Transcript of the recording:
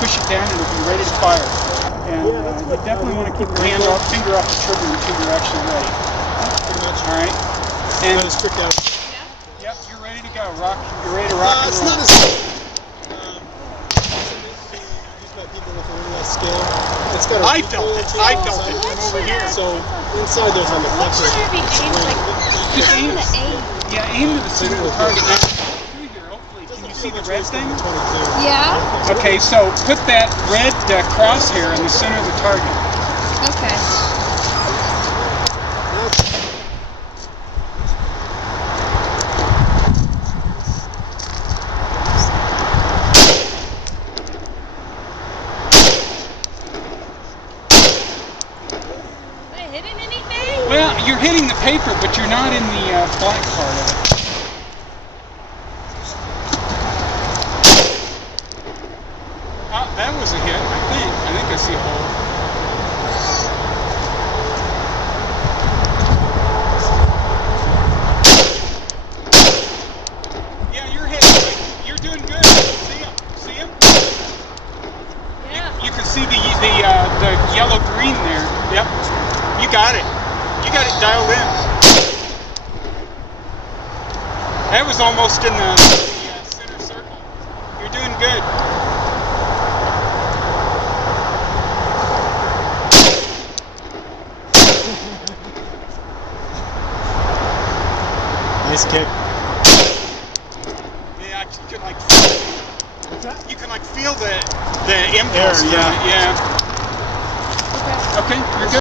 push it down and it'll be ready to fire. And you definitely want to keep your finger off the trigger until you're actually ready. Pretty much. All right. And That is tricked out. Yep, you're ready to go. You're ready to rock and It's roll. not as used by people with a little less skill. It's got a I felt it. Over here. So inside there's on the What clutch. should be aimed like? Just aim. The aim. Yeah, aim to the center of the target. Now, through here, hopefully, can you see the red thing? Yeah. Okay, so put that red crosshair in the center of the target. Okay. Hitting anything? Well, you're hitting the paper, but you're not in the black part of it. That was a hit, I think. I think I see a hole. Yeah, you're hitting. You're doing good. See him? See him? Yeah. You can see the yellow-green there. Yep. You got it. You got it dialed in. That was almost in the center circle. You're doing good. Nice kick. Yeah, you can like feel it. What's that? You can like feel the impulse. Yeah. Yeah. Okay, you're good.